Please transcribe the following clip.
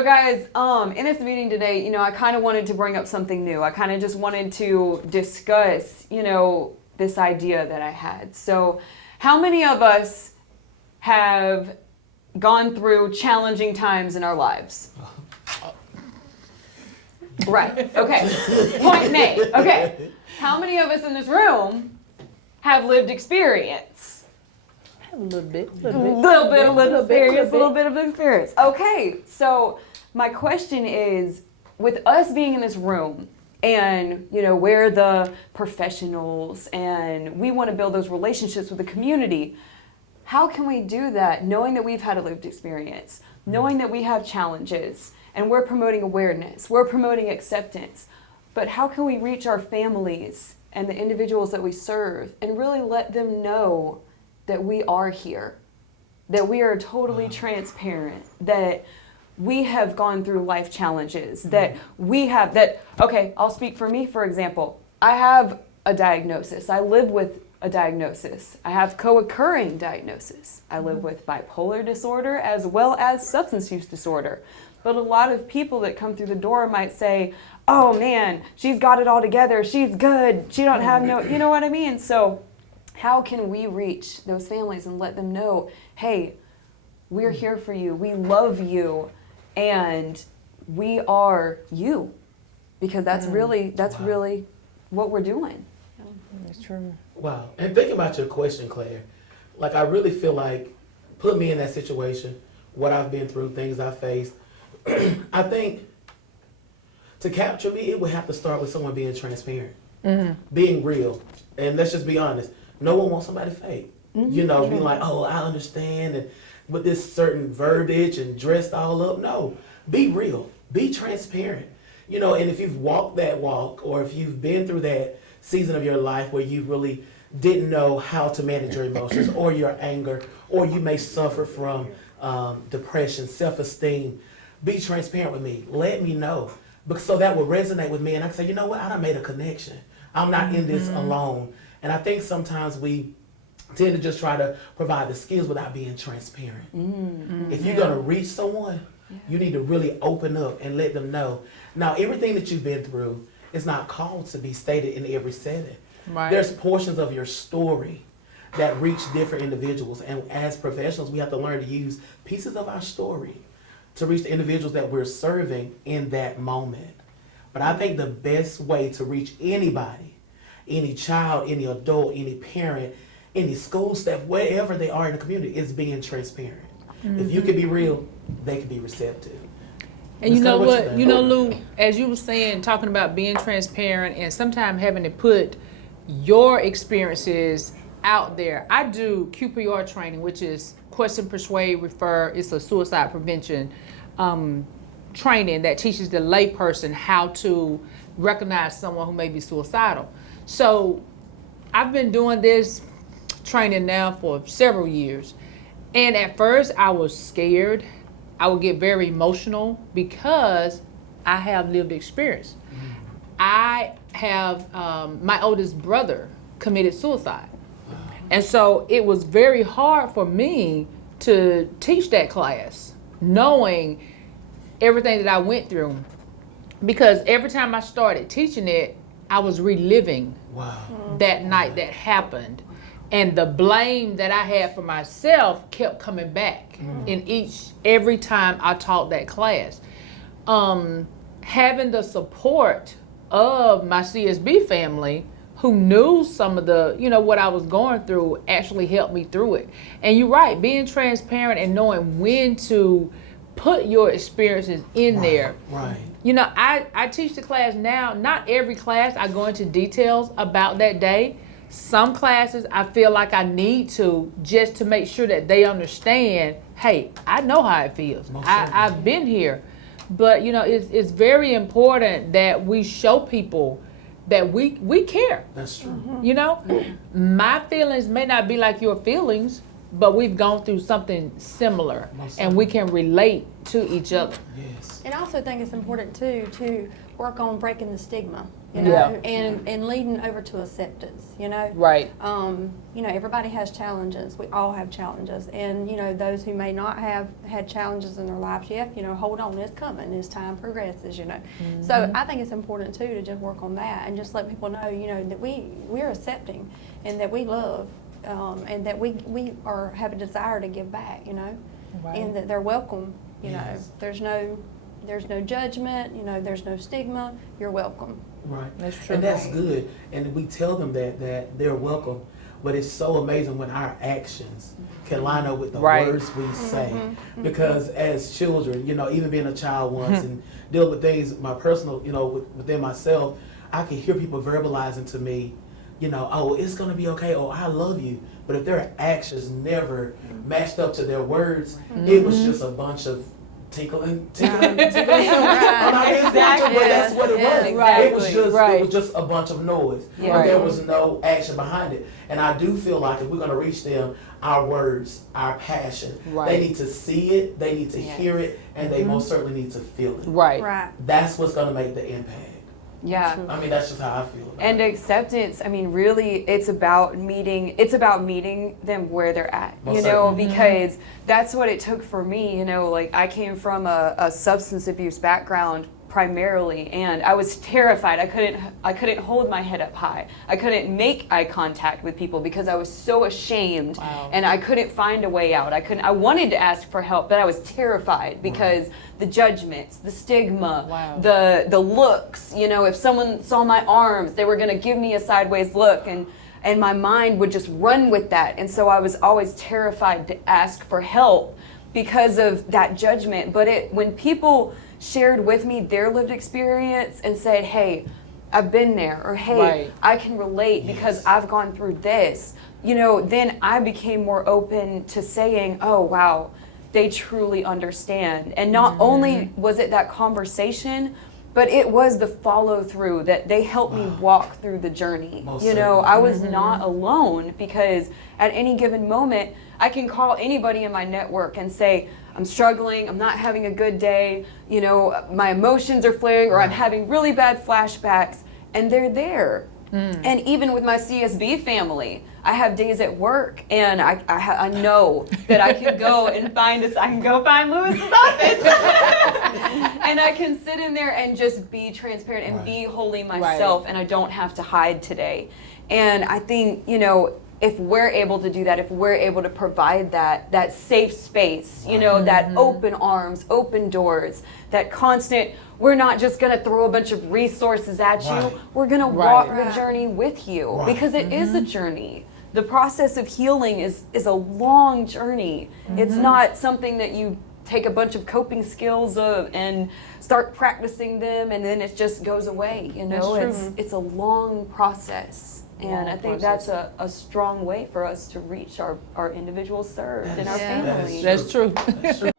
So guys, in this meeting today, I kind of wanted to bring up something new. I kind of just wanted to discuss, this idea that I had. So how many of us have gone through challenging times in our lives? Right, okay. Point made. Okay. How many of us in this room have lived experience? A little bit of experience. Okay, so my question is, with us being in this room, and we're the professionals, and we want to build those relationships with the community, how can we do that knowing that we've had a lived experience, knowing that we have challenges, and we're promoting awareness, we're promoting acceptance, but how can we reach our families and the individuals that we serve and really let them know that we are here, that we are totally transparent, that we have gone through life challenges, that we have okay, I'll speak for me, for example. I have a diagnosis. I live with a diagnosis. I have co-occurring diagnosis. I live with bipolar disorder as well as substance use disorder. But a lot of people that come through the door might say, oh man, she's got it all together. She's good. She don't have no, you know what I mean? So how can we reach those families and let them know, hey, we're here for you. We love you. And we are you. Because that's really what we're doing. That's true. Wow. And think about your question, Claire. Like, I really feel like, put me in that situation, what I've been through, things I faced. I think to capture me, it would have to start with someone being transparent, being real. And let's just be honest. No one wants somebody fake. Being like, oh, I understand, and with this certain verbiage and dressed all up. No, be real. Be transparent. And if you've walked that walk, or if you've been through that season of your life where you really didn't know how to manage your emotions or your anger, or you may suffer from depression, self-esteem, be transparent with me. Let me know. So that will resonate with me, and I can say, you know what, I done made a connection. I'm not in this alone. And I think sometimes we tend to just try to provide the skills without being transparent. If you're going to reach someone, you need to really open up and let them know. Now, everything that you've been through is not called to be stated in every setting. Right. There's portions of your story that reach different individuals. And as professionals, we have to learn to use pieces of our story to reach the individuals that we're serving in that moment. But I think the best way to reach anybody, any child, any adult, any parent, any school staff, wherever they are in the community, is being transparent. If you can be real, they can be receptive. And you know what, Lou, as you were saying, talking about being transparent and sometimes having to put your experiences out there. I do QPR training, which is question, persuade, refer. It's a suicide prevention training that teaches the layperson how to recognize someone who may be suicidal. So I've been doing this training now for several years. And at first I was scared. I would get very emotional because I have lived experience. I have, my oldest brother committed suicide. And so it was very hard for me to teach that class, knowing everything that I went through. Because every time I started teaching it, I was reliving that night that happened. And the blame that I had for myself kept coming back every time I taught that class. Having the support of my CSB family, who knew some of the, what I was going through, actually helped me through it. And you're right, being transparent and knowing when to put your experiences in there. Right. I teach the class now. Not every class I go into details about that day. Some classes I feel like I need to, just to make sure that they understand, hey, I know how it feels. I've been here. But it's very important that we show people that we care. That's true. My feelings may not be like your feelings, but we've gone through something similar, and we can relate to each other. Yes. And I also think it's important too to work on breaking the stigma, Yeah. and leading over to acceptance, Right. Everybody has challenges. We all have challenges. And, those who may not have had challenges in their lives yet, hold on, it's coming as time progresses, So I think it's important, too, to just work on that and just let people know, that we're accepting and that we love and that we have a desire to give back, Right. and that they're welcome, Yes. There's no judgment, there's no stigma, you're welcome. Right. That's true. And that's good. And we tell them that they're welcome. But it's so amazing when our actions can line up with the Right. words we say. Because as children, even being a child once and dealing with things, my personal, within myself, I can hear people verbalizing to me, oh, it's going to be okay, or I love you. But if their actions never matched up to their words, it was just a bunch of tinkling. I'm not exactly, but that's what it was. Exactly. It was just a bunch of noise. Yeah. But there was no action behind it. And I do feel like if we're going to reach them, our words, our passion, they need to see it, they need to hear it, and they most certainly need to feel it. Right. Right. That's what's going to make the impact. Yeah. I mean, that's just how I feel about And it. acceptance, I mean, really, it's about meeting them where they're at, Most because that's what it took for me, like I came from a substance abuse background primarily, and I was terrified. I couldn't hold my head up high. I couldn't make eye contact with people because I was so ashamed. Wow. And I couldn't find a way out. I wanted to ask for help, but I was terrified because the judgments, the stigma, Wow. the looks, if someone saw my arms, they were going to give me a sideways look, and my mind would just run with that. And so I was always terrified to ask for help because of that judgment. But when people shared with me their lived experience and said, hey, I've been there, or hey, Right. I can relate because I've gone through this, then I became more open to saying, oh, wow, they truly understand. And not only was it that conversation, but it was the follow through that they helped me walk through the journey. Most I was not alone, because at any given moment, I can call anybody in my network and say, I'm struggling, I'm not having a good day, my emotions are flaring, or I'm having really bad flashbacks, and they're there. And even with my CSB family, I have days at work, and I know that I can go and find Lewis's office, and I can sit in there and just be transparent and be wholly myself, and I don't have to hide today. And I think, if we're able to do that, if we're able to provide that safe space, that open arms, open doors, that constant, we're not just going to throw a bunch of resources at you, we're going to walk the journey with you, because it is a journey. The process of healing is a long journey. It's not something that you take a bunch of coping skills and start practicing them and then it just goes away, It's a long process. And I think that's a strong way for us to reach our individuals served and our Yeah. families. That's true. That's true.